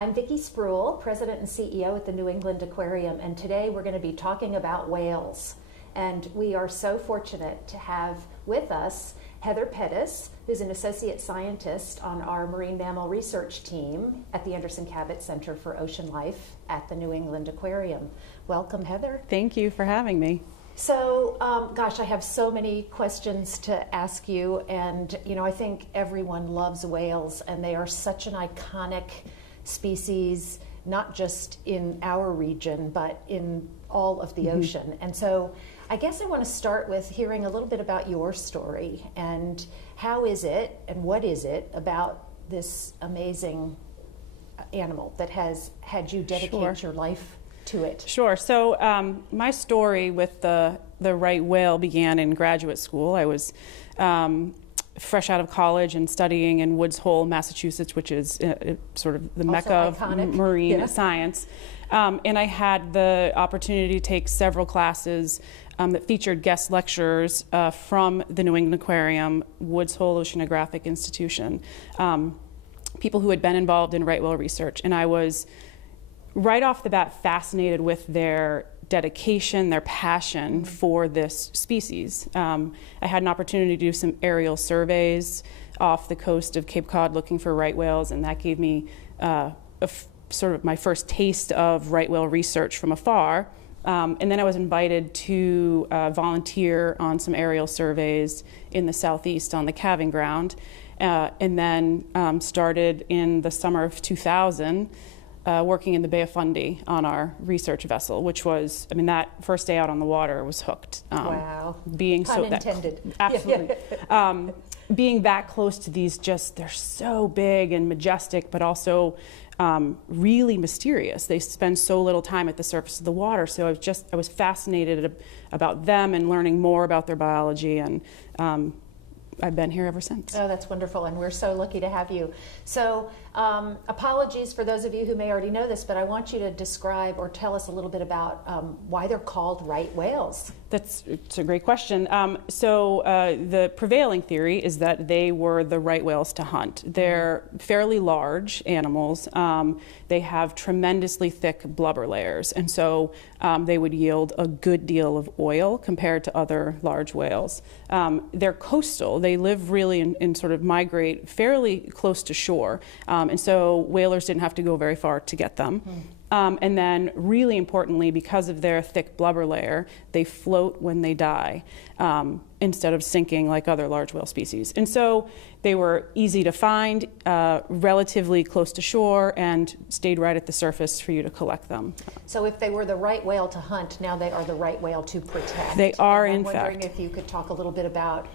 I'm Vikki Spruill, President and CEO at the New England Aquarium, and today we're going to be talking about whales. And we are so fortunate to have with us Heather Pettis, who's an associate scientist on our marine mammal research team at the Anderson Cabot Center for Ocean Life at the New England Aquarium. Welcome, Heather. Thank you for having me. So, gosh, I have so many questions to ask you, and I think everyone loves whales, and they are such an iconic species, not just in our region, but in all of the ocean. And so I guess I want to start with hearing a little bit about your story and how is it and what is it about this amazing animal that has had you dedicate your life to it? Sure. So my story with the right whale began in graduate school. I was fresh out of college and studying in Woods Hole, Massachusetts, which is sort of the mecca of marine science. And I had the opportunity to take several classes that featured guest lecturers from the New England Aquarium, Woods Hole Oceanographic Institution, people who had been involved in right whale research. And I was right off the bat fascinated with their dedication, their passion for this species. I had an opportunity to do some aerial surveys off the coast of Cape Cod looking for right whales, and that gave me sort of my first taste of right whale research from afar. And then I was invited to volunteer on some aerial surveys in the southeast on the calving ground, and then started in the summer of 2000 working in the Bay of Fundy on our research vessel, which was, that first day out on the water was hooked. Wow. Being Pun intended. Absolutely. Being that close to these, they're so big and majestic, but also really mysterious. They spend so little time at the surface of the water. So I was fascinated about them and learning more about their biology, and I've been here ever since. Oh, that's wonderful, and we're so lucky to have you. So apologies for those of you who may already know this, but I want you to describe or tell us a little bit about why they're called right whales. It's a great question. So the prevailing theory is that they were the right whales to hunt. They're fairly large animals. They have tremendously thick blubber layers, and so they would yield a good deal of oil compared to other large whales. They're coastal. They live really and sort of migrate fairly close to shore, and so whalers didn't have to go very far to get them. And then really importantly, because of their thick blubber layer, they float when they die instead of sinking like other large whale species. And so they were easy to find, relatively close to shore, and stayed right at the surface for you to collect them. So if they were the right whale to hunt, now they are the right whale to protect. They are, in fact. I'm wondering if you could talk a little bit about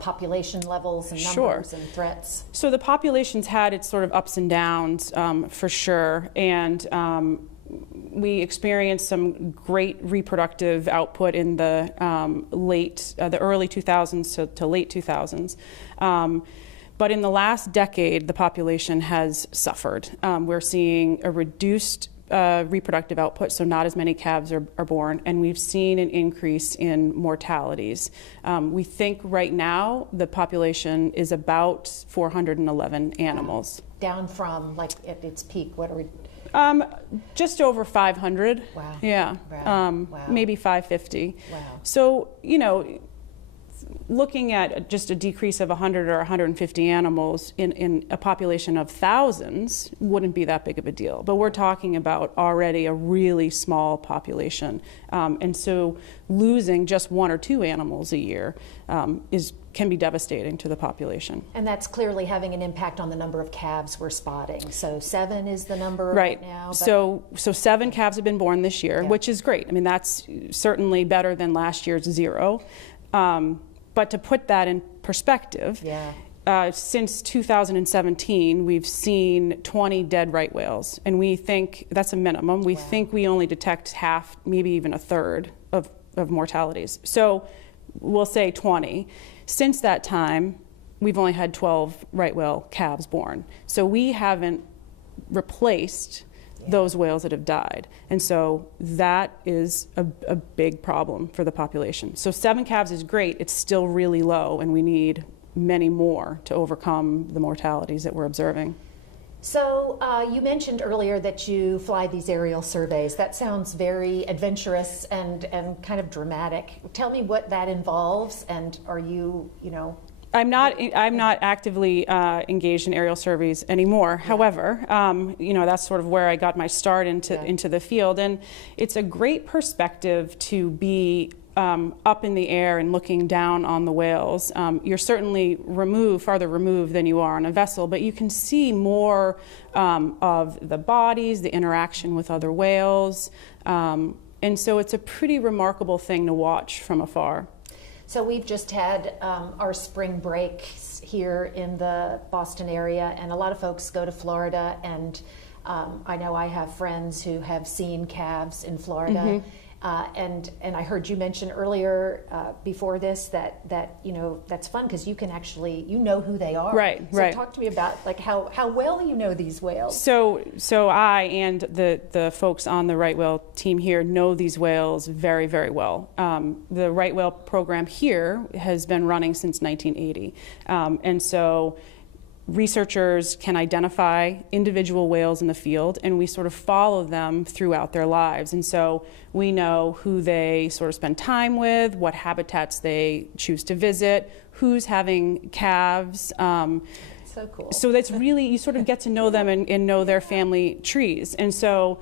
population levels and numbers and threats. So the population's had its sort of ups and downs for sure, and we experienced some great reproductive output in the early 2000s to late 2000s. But in the last decade, the population has suffered. We're seeing a reduced reproductive output, so not as many calves are born, and we've seen an increase in mortalities. We think right now the population is about 411 animals. Down from, like, at its peak, what are we? Just over 500. Wow. Yeah. Wow. Maybe 550. Wow. So, looking at just a decrease of 100 or 150 animals in a population of thousands wouldn't be that big of a deal. But we're talking about already a really small population. And so losing just one or two animals a year can be devastating to the population. And that's clearly having an impact on the number of calves we're spotting. So 7 is the number right now. So 7 calves have been born this year, which is great. That's certainly better than last year's 0. But to put that in perspective, since 2017, we've seen 20 dead right whales, and we think that's a minimum. We think we only detect half, maybe even a third of mortalities. So we'll say 20. Since that time, we've only had 12 right whale calves born. So we haven't replaced those whales that have died. And so that is a big problem for the population. So 7 calves is great. It's still really low, and we need many more to overcome the mortalities that we're observing. So you mentioned earlier that you fly these aerial surveys. That sounds very adventurous and kind of dramatic. Tell me what that involves, and are you, I'm not actively engaged in aerial surveys anymore. Yeah. However, that's sort of where I got my start into the field, and it's a great perspective to be up in the air and looking down on the whales. You're certainly farther removed than you are on a vessel, but you can see more of the bodies, the interaction with other whales, and so it's a pretty remarkable thing to watch from afar. So we've just had our spring break here in the Boston area, and a lot of folks go to Florida, and I know I have friends who have seen calves in Florida. Mm-hmm. And I heard you mention earlier before this that that's fun because you can actually who they are. Right. So talk to me about like how well you know these whales. So I and the folks on the right whale team here know these whales very, very well. The right whale program here has been running since 1980, and so researchers can identify individual whales in the field, and we sort of follow them throughout their lives. And so we know who they sort of spend time with, what habitats they choose to visit, who's having calves. So cool. So that's really, you sort of get to know them and know their family trees. And so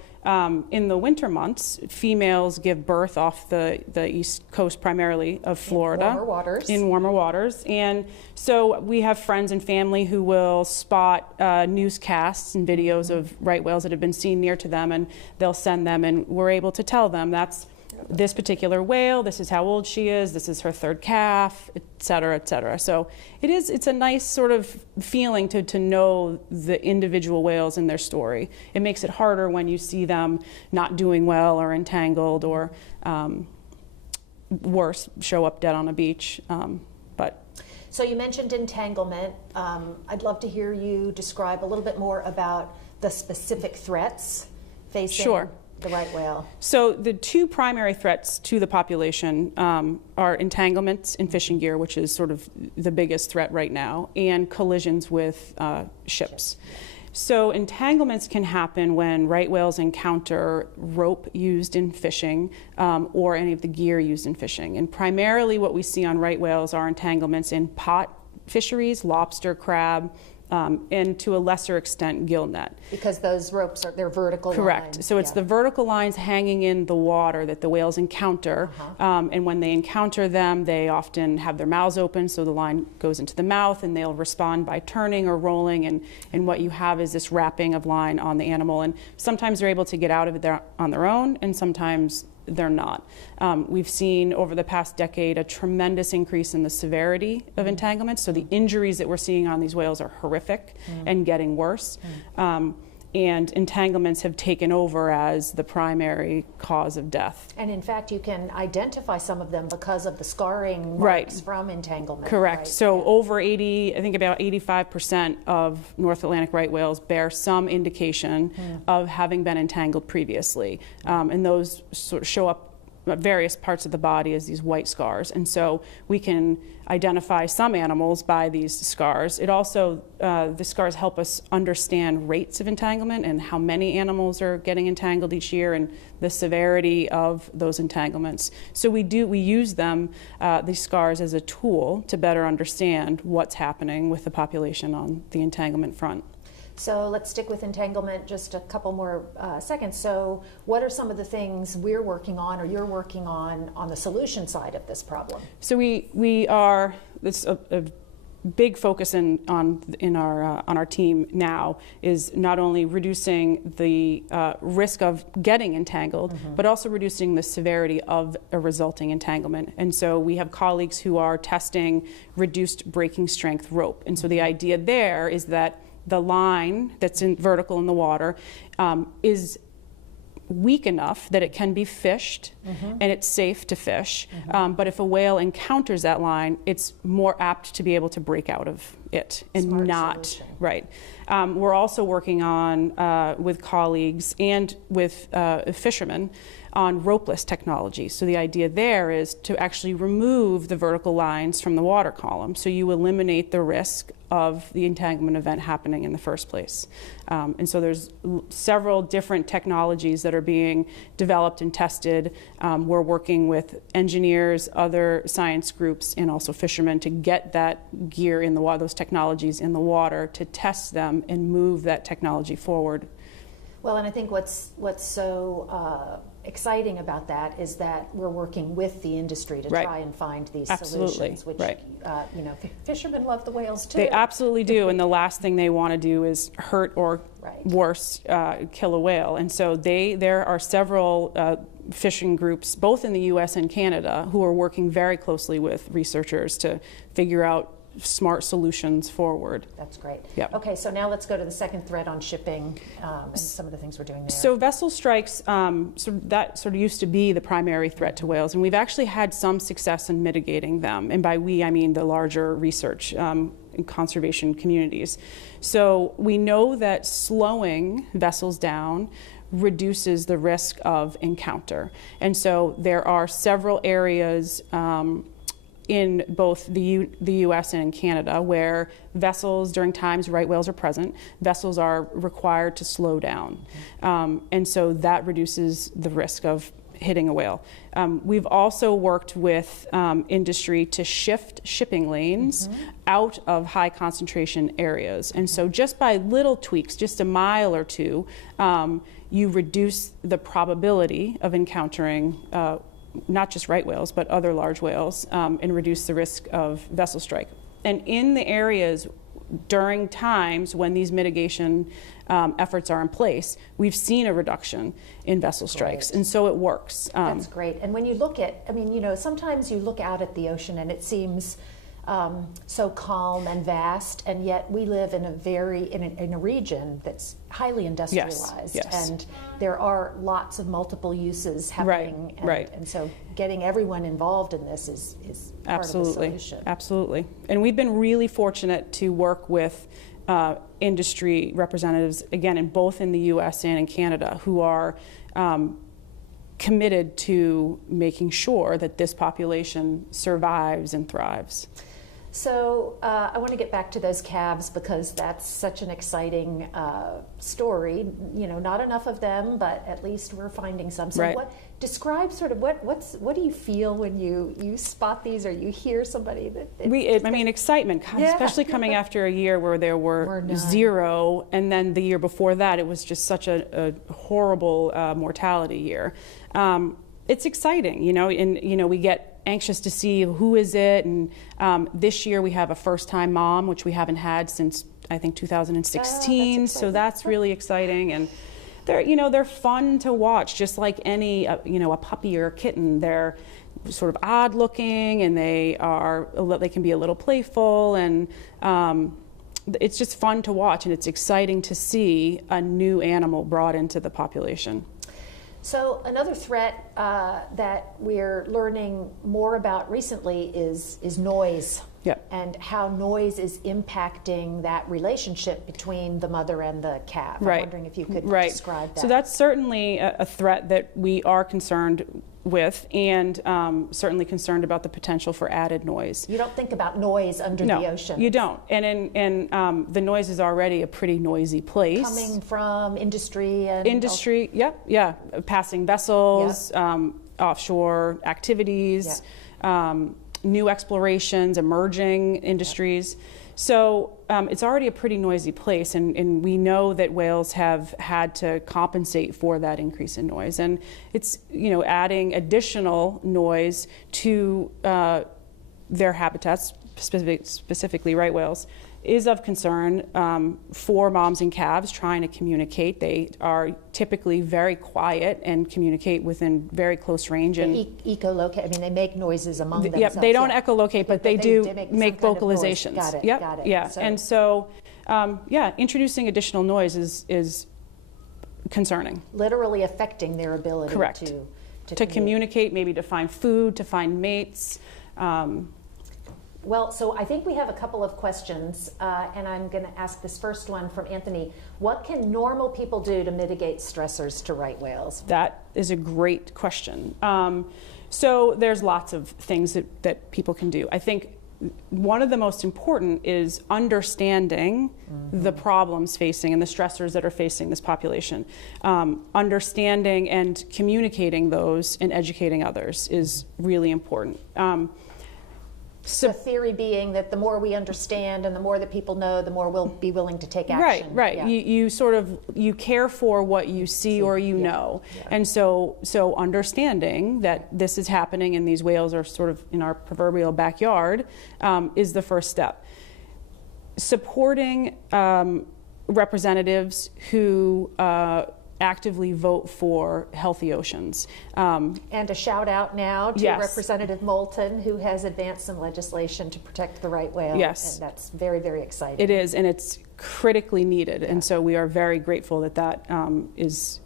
in the winter months, females give birth off the east coast primarily of Florida. In warmer waters. And so we have friends and family who will spot newscasts and videos of right whales that have been seen near to them, and they'll send them, and we're able to tell them that's this particular whale, this is how old she is, this is her third calf, et cetera, et cetera. So it's a nice sort of feeling to know the individual whales and their story. It makes it harder when you see them not doing well or entangled or worse, show up dead on a beach. So you mentioned entanglement. I'd love to hear you describe a little bit more about the specific threats facing the right whale. So the two primary threats to the population are entanglements in fishing gear, which is sort of the biggest threat right now, and collisions with ships. So entanglements can happen when right whales encounter rope used in fishing or any of the gear used in fishing. And primarily what we see on right whales are entanglements in pot fisheries, lobster, crab, and to a lesser extent gill net. Because those ropes they're vertical Correct. lines. So it's the vertical lines hanging in the water that the whales encounter, and when they encounter them, they often have their mouths open, so the line goes into the mouth, and they'll respond by turning or rolling, and what you have is this wrapping of line on the animal, and sometimes they're able to get out of it on their own, and sometimes they're not. We've seen over the past decade a tremendous increase in the severity of entanglements. So the injuries that we're seeing on these whales are horrific and getting worse. And entanglements have taken over as the primary cause of death. And in fact, you can identify some of them because of the scarring marks from entanglement. Correct. Right? So over 80, I think about 85% of North Atlantic right whales bear some indication of having been entangled previously. And those sort of show up at various parts of the body as these white scars. And so we can identify some animals by these scars. It also, the scars help us understand rates of entanglement and how many animals are getting entangled each year and the severity of those entanglements. So we use them, these scars, as a tool to better understand what's happening with the population on the entanglement front. So let's stick with entanglement just a couple more seconds. So what are some of the things we're working on or you're working on the solution side of this problem? So we are, this a big focus on our team now is not only reducing the risk of getting entangled, but also reducing the severity of a resulting entanglement. And so we have colleagues who are testing reduced breaking strength rope. And so the idea there is that the line that's vertical in the water is weak enough that it can be fished and it's safe to fish. But if a whale encounters that line, it's more apt to be able to break out of it and Smart not. solution. Right. We're also working on with colleagues and with fishermen on ropeless technology. So the idea there is to actually remove the vertical lines from the water column, so you eliminate the risk of the entanglement event happening in the first place. And so there's several different technologies that are being developed and tested. We're working with engineers, other science groups, and also fishermen to get that gear in the water, those technologies in the water, to test them and move that technology forward. Well, and I think what's so exciting about that is that we're working with the industry to try and find these solutions, which you know, fishermen love the whales too. They absolutely do, and the last thing they want to do is hurt or worse, kill a whale. And so there are several fishing groups, both in the U.S. and Canada, who are working very closely with researchers to figure out smart solutions forward. That's great. Yep. Okay, so now let's go to the second thread on shipping and some of the things we're doing there. So vessel strikes, that sort of used to be the primary threat to whales, and we've actually had some success in mitigating them. And by we, I mean the larger research and conservation communities. So we know that slowing vessels down reduces the risk of encounter. And so there are several areas in both the U.S. and in Canada, where vessels, during times right whales are present, vessels are required to slow down. And so that reduces the risk of hitting a whale. We've also worked with industry to shift shipping lanes out of high concentration areas. And so just by little tweaks, just a mile or two, you reduce the probability of encountering not just right whales, but other large whales, and reduce the risk of vessel strike. And in the areas during times when these mitigation efforts are in place, we've seen a reduction in vessel strikes, and so it works. That's great. And when you look at, I mean, you know, sometimes you look out at the ocean and it seems so calm and vast, and yet we live in a region that's highly industrialized, and there are lots of multiple uses happening, and so getting everyone involved in this is part of the solution. Absolutely. And we've been really fortunate to work with industry representatives, again, both in the U.S. and in Canada, who are committed to making sure that this population survives and thrives. So I want to get back to those calves, because that's such an exciting story. You know, not enough of them, but at least we're finding some. So describe sort of what do you feel when you spot these, or you hear somebody that... I mean, excitement, especially coming after a year where there were zero, and then the year before that it was just such a horrible mortality year. It's exciting, you know, and you know, we get anxious to see who is it, and this year we have a first-time mom, which we haven't had since I think 2016. So that's really exciting, and they're fun to watch, just like any a puppy or a kitten. They're sort of odd looking, and they can be a little playful, and it's just fun to watch, and it's exciting to see a new animal brought into the population. So another threat that we're learning more about recently is noise, and how noise is impacting that relationship between the mother and the calf. I'm wondering if you could describe that. So that's certainly a threat that we are concerned with, and certainly concerned about the potential for added noise. You don't think about noise under the ocean. You don't. And the noise is already a pretty noisy place. Coming from industry and... Industry, passing vessels, offshore activities, new explorations, emerging industries. So it's already a pretty noisy place, and we know that whales have had to compensate for that increase in noise. And it's, adding additional noise to their habitats, specifically right whales, is of concern for moms and calves trying to communicate. They are typically very quiet and communicate within very close range. And echolocate. I mean, they make noises among themselves. Yep, they don't echolocate, but they do make vocalizations. Got it. Yep, got it. Yeah, and so, introducing additional noise is concerning. Literally affecting their ability to communicate, maybe to find food, to find mates. Well, so I think we have a couple of questions, and I'm going to ask this first one from Anthony. What can normal people do to mitigate stressors to right whales? That is a great question. So there's lots of things that people can do. I think one of the most important is understanding the problems facing and the stressors that are facing this population. Understanding and communicating those and educating others is really important. So the theory being that the more we understand and the more that people know, the more we'll be willing to take action. Right. Yeah. You care for what you see or you know. Yeah. And so understanding that this is happening and these whales are sort of in our proverbial backyard is the first step. Supporting representatives who actively vote for healthy oceans. And a shout out now to yes. Representative Moulton, who has advanced some legislation to protect the right whale. Yes. And that's very, very exciting. It is, and it's critically needed. Yeah. And so we are very grateful that is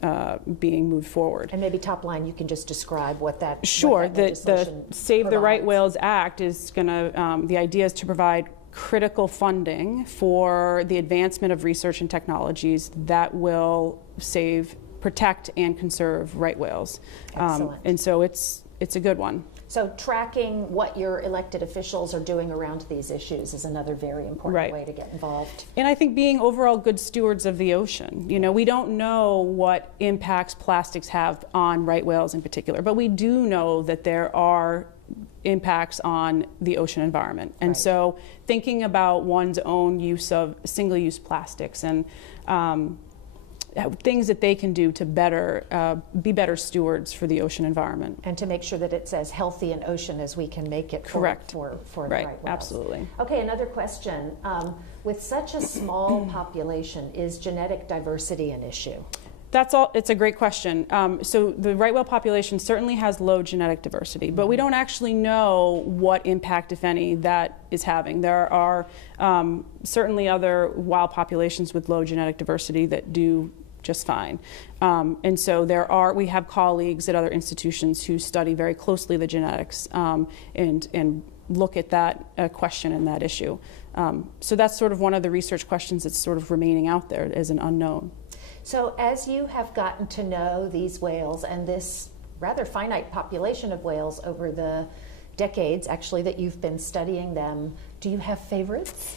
being moved forward. And maybe top line, you can just describe what that Sure. What that the Save provides. the Right Whales Act is going to, the idea is to provide critical funding for the advancement of research and technologies that will save, protect, and conserve right whales. And so it's a good one. So tracking what your elected officials are doing around these issues is another very important way to get involved. And I think being overall good stewards of the ocean. You know, we don't know what impacts plastics have on right whales in particular, but we do know that there are impacts on the ocean environment. And so thinking about one's own use of single-use plastics and things that they can do to be better stewards for the ocean environment. And to make sure that it's as healthy an ocean as we can make it for the right whales. Absolutely. Okay, another question. With such a small population, is genetic diversity an issue? That's all. It's a great question. So the right whale population certainly has low genetic diversity, but we don't actually know what impact, if any, that is having. There are certainly other wild populations with low genetic diversity that do just fine. And so we have colleagues at other institutions who study very closely the genetics and look at that question and that issue. So that's sort of one of the research questions that's sort of remaining out there as an unknown. So as you have gotten to know these whales and this rather finite population of whales over the decades, actually, that you've been studying them, do you have favorites?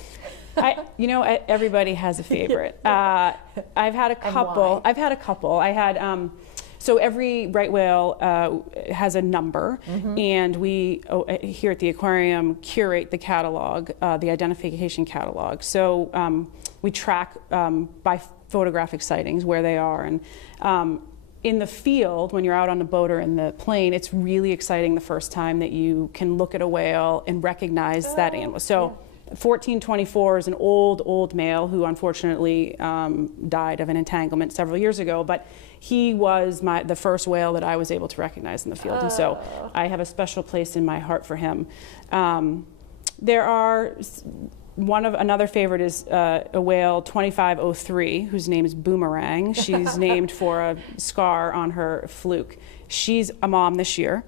Everybody has a favorite. I've had a couple. So every right whale has a number, and we here at the aquarium curate the catalog, the identification catalog. So we track by photographic sightings where they are, and in the field, when you're out on the boat or in the plane, it's really exciting the first time that you can look at a whale and recognize that animal. So 1424 is an old male who unfortunately died of an entanglement several years ago, but he was the first whale that I was able to recognize in the field, and so I have a special place in my heart for him. There are another favorite is a whale 2503 whose name is Boomerang. She's named for a scar on her fluke. She's a mom this year.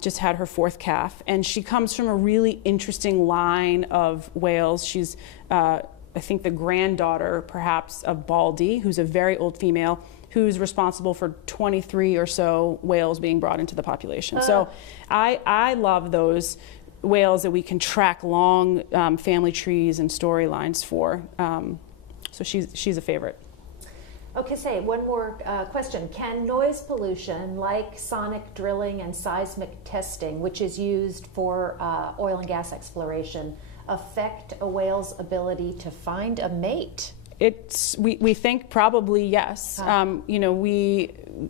Just had her fourth calf, and she comes from a really interesting line of whales. She's, I think, the granddaughter, perhaps, of Baldy, who's a very old female, who's responsible for 23 or so whales being brought into the population. So I love those whales that we can track long family trees and storylines for. So she's a favorite. Okay, one more question. Can noise pollution, like sonic drilling and seismic testing, which is used for oil and gas exploration, affect a whale's ability to find a mate? We think probably yes. Right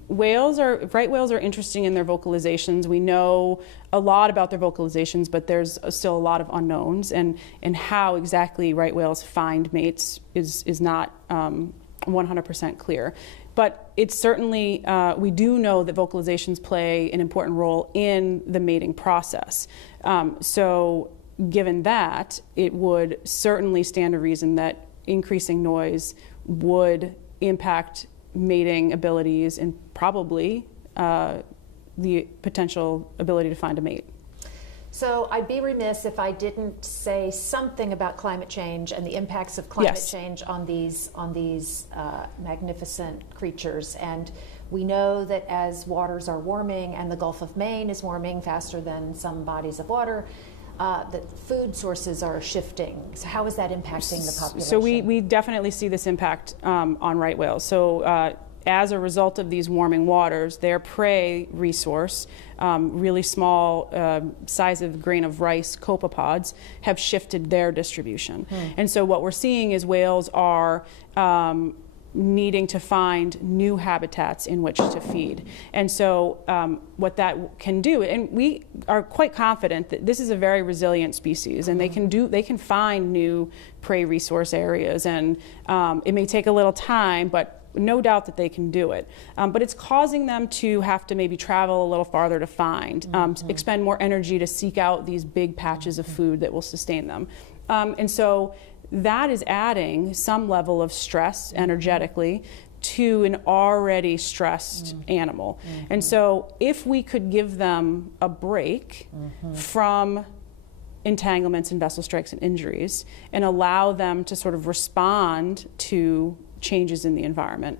whales are interesting in their vocalizations. We know a lot about their vocalizations, but there's still a lot of unknowns, and how exactly right whales find mates is not 100% clear. But it's certainly, we do know that vocalizations play an important role in the mating process. So given that, it would certainly stand to reason that increasing noise would impact mating abilities and probably the potential ability to find a mate. So I'd be remiss if I didn't say something about climate change and the impacts of climate Yes. change on these magnificent creatures. And we know that as waters are warming and the Gulf of Maine is warming faster than some bodies of water, that food sources are shifting. So how is that impacting the population? So we definitely see this impact on right whales. So as a result of these warming waters, their prey resource, really small size of grain of rice copepods, have shifted their distribution. And so what we're seeing is whales are needing to find new habitats in which to feed. And so what that can do, and we are quite confident that this is a very resilient species, and they can find new prey resource areas, and it may take a little time, but no doubt that they can do it. But it's causing them to have to maybe travel a little farther to find, expend more energy to seek out these big patches of food that will sustain them. And so that is adding some level of stress energetically to an already stressed animal. And so if we could give them a break from entanglements and vessel strikes and injuries and allow them to sort of respond to changes in the environment,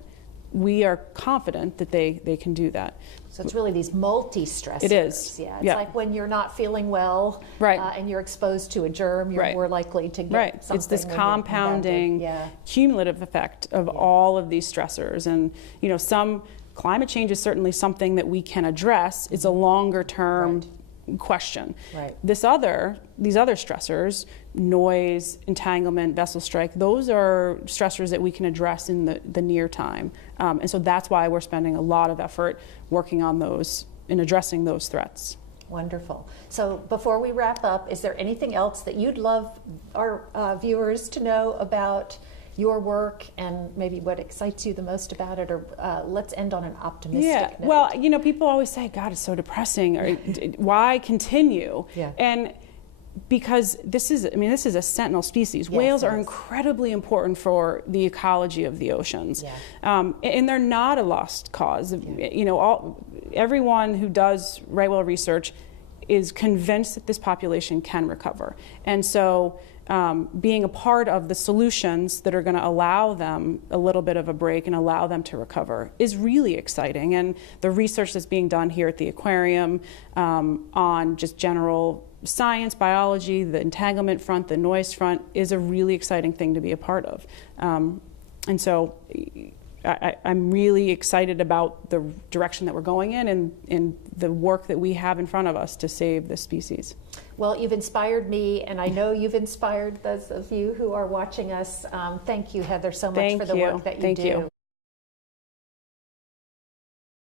we are confident that they can do that. So it's really these multi-stressors. It is. Yeah, it's like when you're not feeling well, right, and you're exposed to a germ, you're right, more likely to get something. It's this compounding, cumulative effect of all of these stressors. And you know, some climate change is certainly something that we can address. It's a longer term question. These other stressors, noise, entanglement, vessel strike, those are stressors that we can address in the near time. And so that's why we're spending a lot of effort working on those and addressing those threats. Wonderful. So before we wrap up, is there anything else that you'd love our viewers to know about your work and maybe what excites you the most about it? Or let's end on an optimistic note. Well, you know, people always say, God, it's so depressing, or why continue? And because this is a sentinel species. Whales are incredibly important for the ecology of the oceans. And they're not a lost cause. You know, everyone who does right whale research is convinced that this population can recover. And so being a part of the solutions that are going to allow them a little bit of a break and allow them to recover is really exciting. And the research that's being done here at the aquarium on just general science, biology, the entanglement front, the noise front, is a really exciting thing to be a part of. And so I'm really excited about the direction that we're going in and the work that we have in front of us to save this species. Well, you've inspired me, and I know you've inspired those of you who are watching us. Thank you, Heather, so much for the work that you do.